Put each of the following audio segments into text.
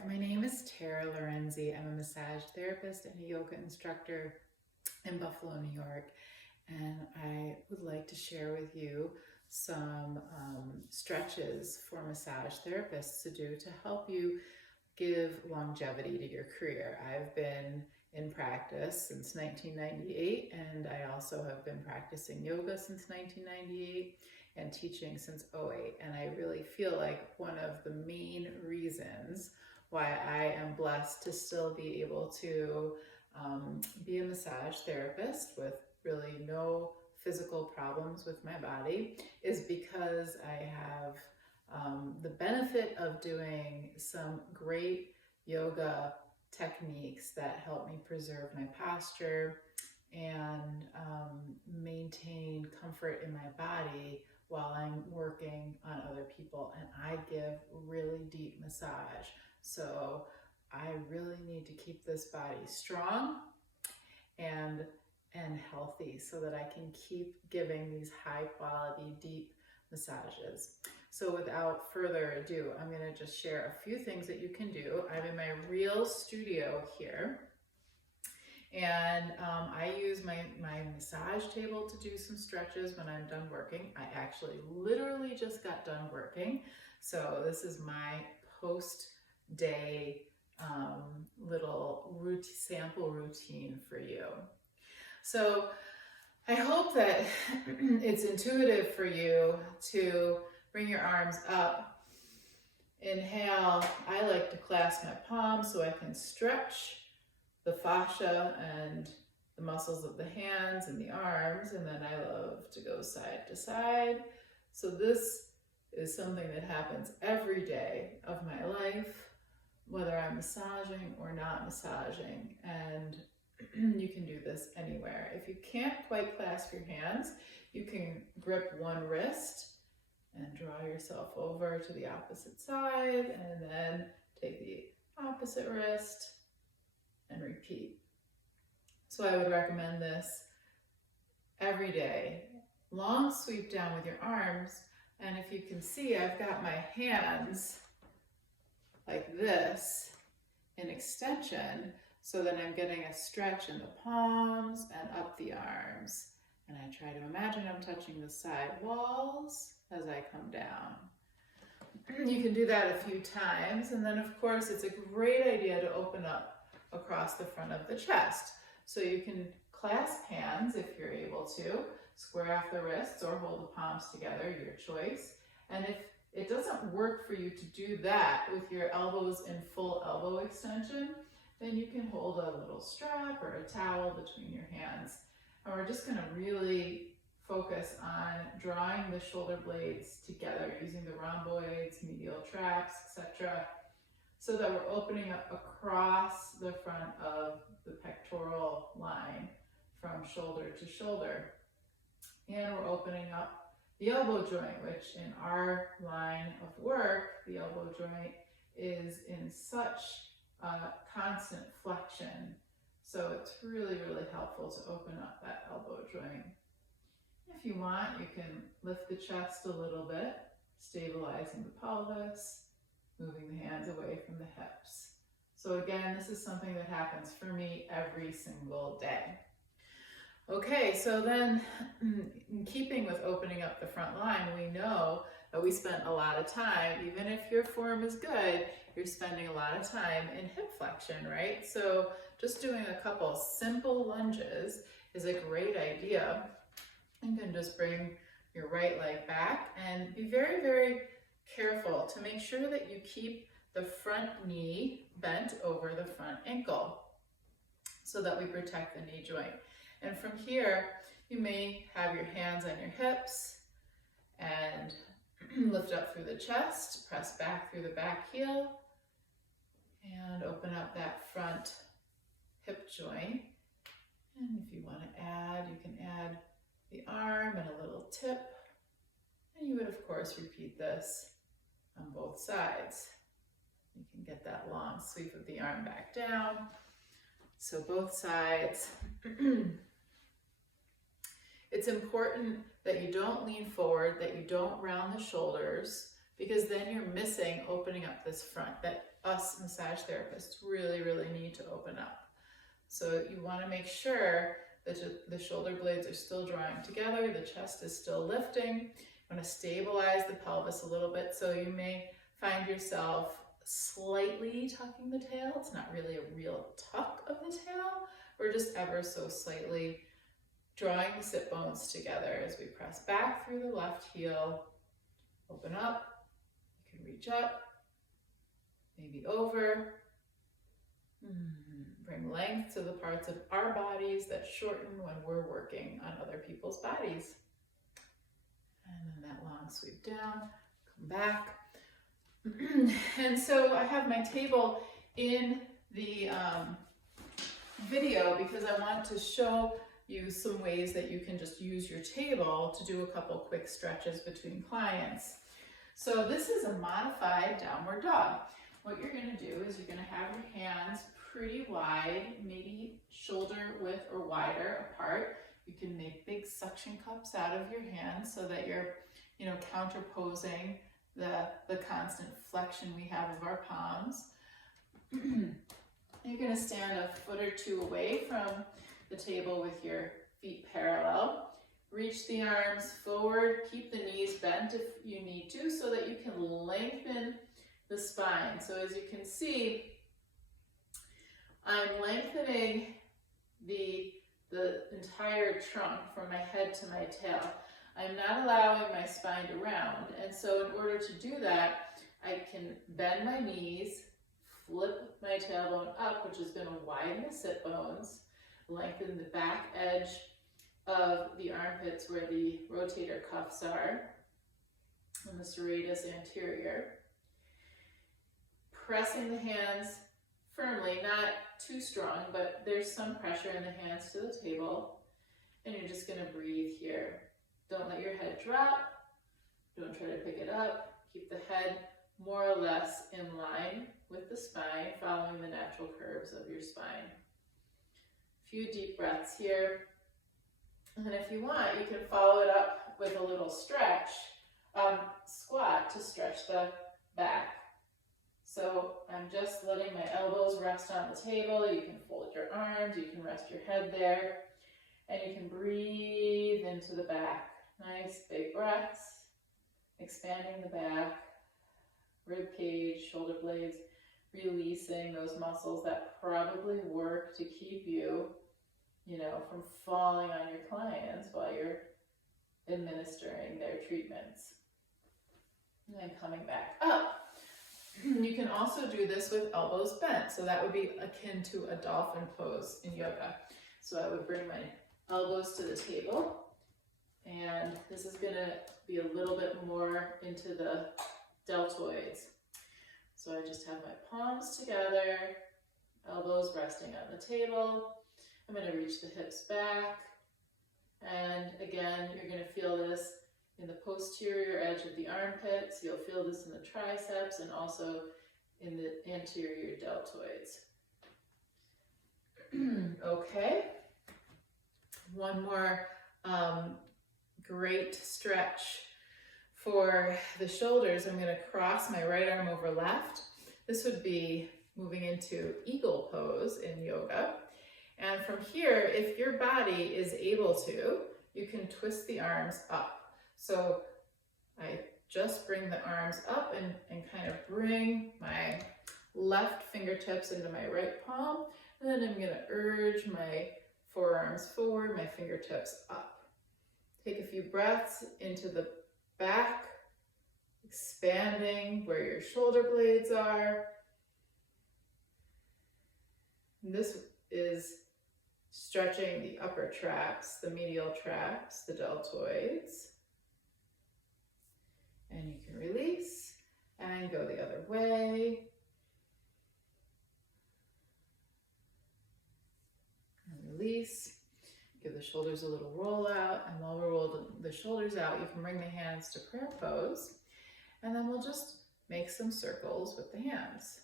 there, my name is Tara Lorenzi. I'm a massage therapist and a yoga instructor in Buffalo, New York, and I would like to share with you some stretches for massage therapists to do to help you give longevity to your career. I've been in practice since 1998, and I also have been practicing yoga since 1998 and teaching since '08. And I really feel like one of the main reasons why I am blessed to still be able to be a massage therapist with really no physical problems with my body is because I have the benefit of doing some great yoga techniques that help me preserve my posture and maintain comfort in my body while I'm working on other people. And I give really deep massage. So I really need to keep this body strong and healthy so that I can keep giving these high quality, deep massages. So without further ado, I'm going to just share a few things that you can do. I'm in my real studio here, and I use my massage table to do some stretches when I'm done working. I actually literally just got done working, so this is my post-day little sample routine for you. So I hope that it's intuitive for you to bring your arms up. Inhale. I like to clasp my palms so I can stretch the fascia and the muscles of the hands and the arms, and then I love to go side to side. So this is something that happens every day of my life, whether I'm massaging or not massaging, and you can do this anywhere. If you can't quite clasp your hands, you can grip one wrist and draw yourself over to the opposite side, and then take the opposite wrist and repeat. So I would recommend this every day. Long sweep down with your arms, and if you can see, I've got my hands like this in extension, so that I'm getting a stretch in the palms and up the arms. And I try to imagine I'm touching the side walls as I come down. You can do that a few times, and then of course it's a great idea to open up across the front of the chest. So you can clasp hands if you're able to, square off the wrists or hold the palms together, your choice. And if it doesn't work for you to do that with your elbows in full elbow extension, then you can hold a little strap or a towel between your hands. And we're just gonna really focus on drawing the shoulder blades together using the rhomboids, medial traps, etc., so that we're opening up across the front of the pectoral line from shoulder to shoulder. And we're opening up the elbow joint, which in our line of work, the elbow joint is in such constant flexion. So it's really, really helpful to open up that elbow joint. If you want, you can lift the chest a little bit, stabilizing the pelvis, moving the hands away from the hips. So again, this is something that happens for me every single day. Okay, so then in keeping with opening up the front line, we know that we spent a lot of time, even if your form is good, you're spending a lot of time in hip flexion, right? So just doing a couple simple lunges is a great idea. You can just bring your right leg back and be very, very careful to make sure that you keep the front knee bent over the front ankle so that we protect the knee joint. And from here, you may have your hands on your hips and lift up through the chest, press back through the back heel, and open up that front hip joint. And if you want to add, you can add the arm and a little tip. And you would, of course, repeat this on both sides. You can get that long sweep of the arm back down. So both sides. It's important that you don't lean forward, that you don't round the shoulders, because then you're missing opening up this front that us massage therapists really, really need to open up. So you want to make sure that the shoulder blades are still drawing together, the chest is still lifting. You want to stabilize the pelvis a little bit, so you may find yourself slightly tucking the tail. It's not really a real tuck of the tail, or just ever so slightly drawing the sit bones together as we press back through the left heel. Open up, you can reach up, maybe over. Bring length to the parts of our bodies that shorten when we're working on other people's bodies. And then that long sweep down, come back. And so I have my table in the video because I want to show you some ways that you can just use your table to do a couple quick stretches between clients. So this is a modified downward dog. What you're going to do is you're going to have your hands pretty wide, maybe shoulder width or wider apart. You can make big suction cups out of your hands so that you're, counterposing the constant flexion we have of our palms. You're going to stand a foot or two away from the table with your feet parallel. Reach the arms forward, keep the knees bent if you need to so that you can lengthen the spine. So as you can see, I'm lengthening the entire trunk from my head to my tail. I'm not allowing my spine to round, and so in order to do that, I can bend my knees, flip my tailbone up, which is going to widen the sit bones, lengthen the back edge of the armpits where the rotator cuffs are, and the serratus anterior. Pressing the hands firmly, not too strong, but there's some pressure in the hands to the table, and you're just going to breathe here. Don't let your head drop. Don't try to pick it up. Keep the head more or less in line with the spine, following the natural curves of your spine. A few deep breaths here. And then if you want, you can follow it up with a little stretch, squat to stretch the back. So I'm just letting my elbows rest on the table. You can fold your arms, you can rest your head there, and you can breathe into the back. Nice big breaths, expanding the back, rib cage, shoulder blades, releasing those muscles that probably work to keep you, from falling on your clients while you're administering their treatments. And then coming back up. You can also do this with elbows bent. So that would be akin to a dolphin pose in yoga. So I would bring my elbows to the table, and this is going to be a little bit more into the deltoids. So I just have my palms together, elbows resting on the table. I'm going to reach the hips back, and again, you're going to feel this in the posterior edge of the armpits. You'll feel this in the triceps and also in the anterior deltoids. Okay, one more great stretch for the shoulders. I'm going to cross my right arm over left. This would be moving into eagle pose in yoga. And from here, if your body is able to, you can twist the arms up. So I just bring the arms up and kind of bring my left fingertips into my right palm. And then I'm going to urge my forearms forward, my fingertips up. Take a few breaths into the back, expanding where your shoulder blades are. And this is stretching the upper traps, the medial traps, the deltoids. And you can release and go the other way. And release. Give the shoulders a little roll out. And while we're rolling the shoulders out, you can bring the hands to prayer pose. And then we'll just make some circles with the hands.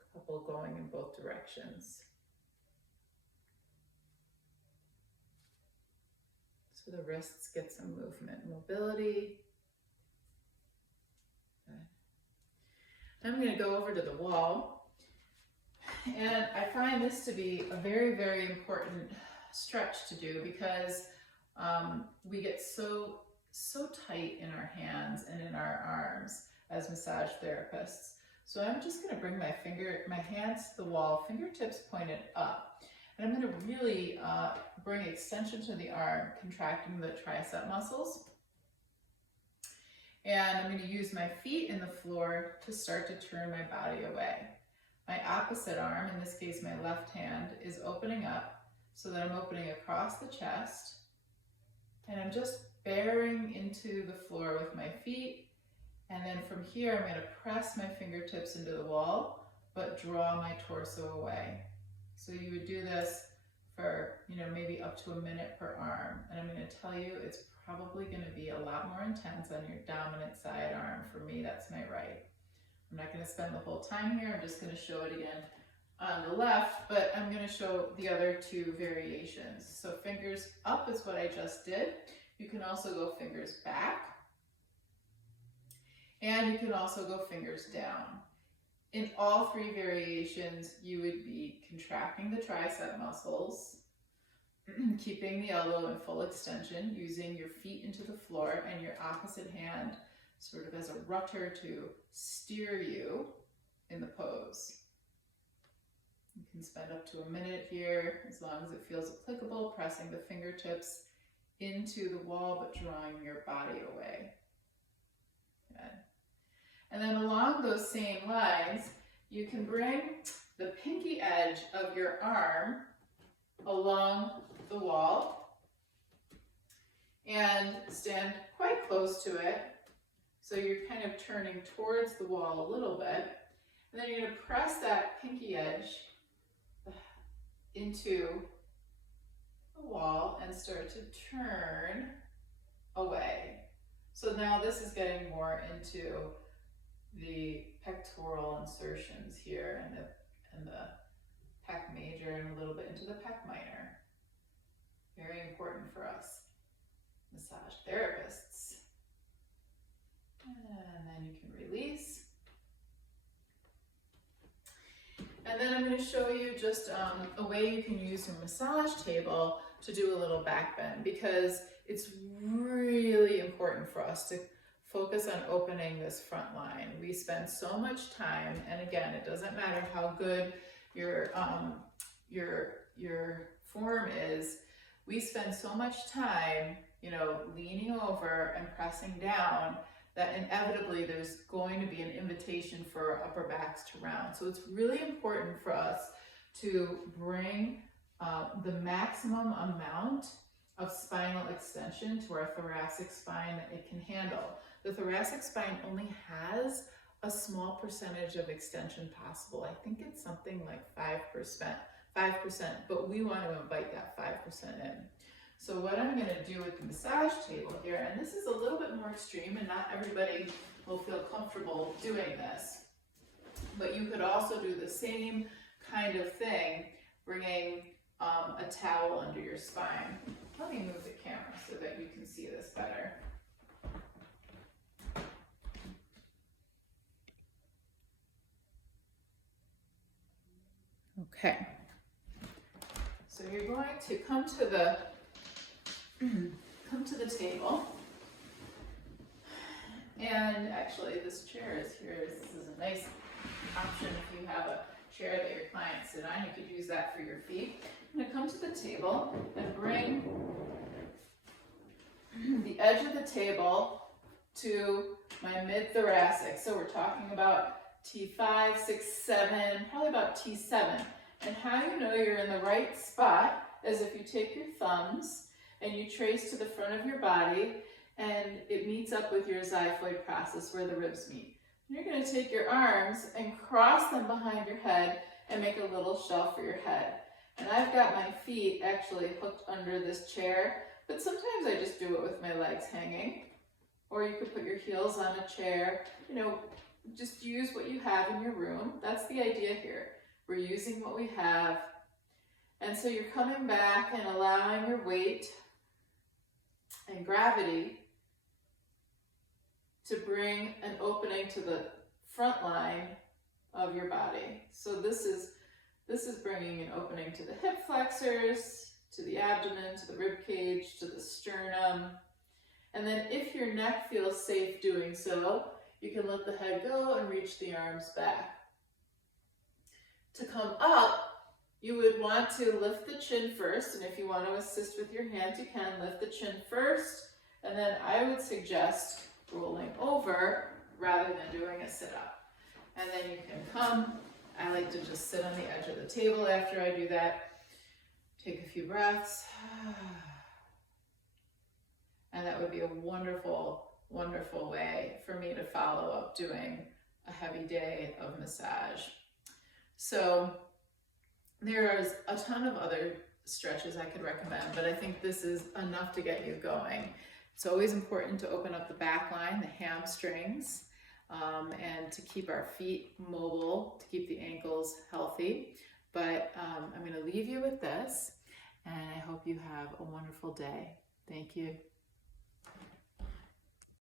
A couple going in both directions. So So the wrists get some movement, mobility. Good. I'm going to go over to the wall. And I find this to be a very, very important stretch to do because we get so tight in our hands and in our arms as massage therapists. So I'm just going to bring my hands to the wall, fingertips pointed up. And I'm going to really bring extension to the arm, contracting the tricep muscles. And I'm going to use my feet in the floor to start to turn my body away. My opposite arm, in this case my left hand, is opening up so that I'm opening across the chest. And I'm just bearing into the floor with my feet. And then from here, I'm going to press my fingertips into the wall, but draw my torso away. So you would do this for, maybe up to a minute per arm. And I'm going to tell you, it's probably going to be a lot more intense on your dominant side arm. For me, that's my right. I'm not going to spend the whole time here. I'm just going to show it again on the left, but I'm going to show the other two variations. So fingers up is what I just did. You can also go fingers back, and you can also go fingers down. In all three variations, you would be contracting the tricep muscles, keeping the elbow in full extension, using your feet into the floor and your opposite hand sort of as a rudder to steer you in the pose. You can spend up to a minute here, as long as it feels applicable, pressing the fingertips into the wall, but drawing your body away. Good. And then along those same lines, you can bring the pinky edge of your arm along the wall and stand quite close to it. So you're kind of turning towards the wall a little bit. And then you're going to press that pinky edge into the wall and start to turn away. So now this is getting more into the pectoral insertions here and the pec major and a little bit into the pec minor. Very important for us massage therapists. And then you can release. And then I'm going to show you just a way you can use your massage table to do a little back bend, because it's really important for us to focus on opening this front line. We spend so much time, and again, it doesn't matter how good your form is, we spend so much time, leaning over and pressing down, that inevitably there's going to be an invitation for our upper backs to round. So it's really important for us to bring the maximum amount of spinal extension to our thoracic spine that it can handle. The thoracic spine only has a small percentage of extension possible. I think it's something like 5%, but we want to invite that 5% in. So what I'm going to do with the massage table here, and this is a little bit more extreme and not everybody will feel comfortable doing this, but you could also do the same kind of thing, bringing a towel under your spine. Let me move the camera so that you can see this better. Okay, so you're going to come to the table, and actually this chair is here. This is a nice option if you have a chair that your clients sit on. You could use that for your feet. I'm going to come to the table and bring the edge of the table to my mid-thoracic. So we're talking about T5, 6, 7, probably about T7. And how you know you're in the right spot is if you take your thumbs and you trace to the front of your body, and it meets up with your xiphoid process where the ribs meet. You're going to take your arms and cross them behind your head and make a little shelf for your head. And I've got my feet actually hooked under this chair, but sometimes I just do it with my legs hanging. Or you could put your heels on a chair. Just use what you have in your room. That's the idea here. We're using what we have. And so you're coming back and allowing your weight and gravity to bring an opening to the front line of your body. So this is bringing an opening to the hip flexors, to the abdomen, to the rib cage, to the sternum. And then if your neck feels safe doing so, you can let the head go and reach the arms back. To come up, you would want to lift the chin first, and if you want to assist with your hands, you can lift the chin first, and then I would suggest rolling over rather than doing a sit-up. And then you can come. I like to just sit on the edge of the table after I do that. Take a few breaths. And that would be a wonderful, wonderful way for me to follow up doing a heavy day of massage. So there's a ton of other stretches I could recommend, but I think this is enough to get you going. It's always important to open up the back line, the hamstrings, and to keep our feet mobile, to keep the ankles healthy. But I'm going to leave you with this, and I hope you have a wonderful day. Thank you.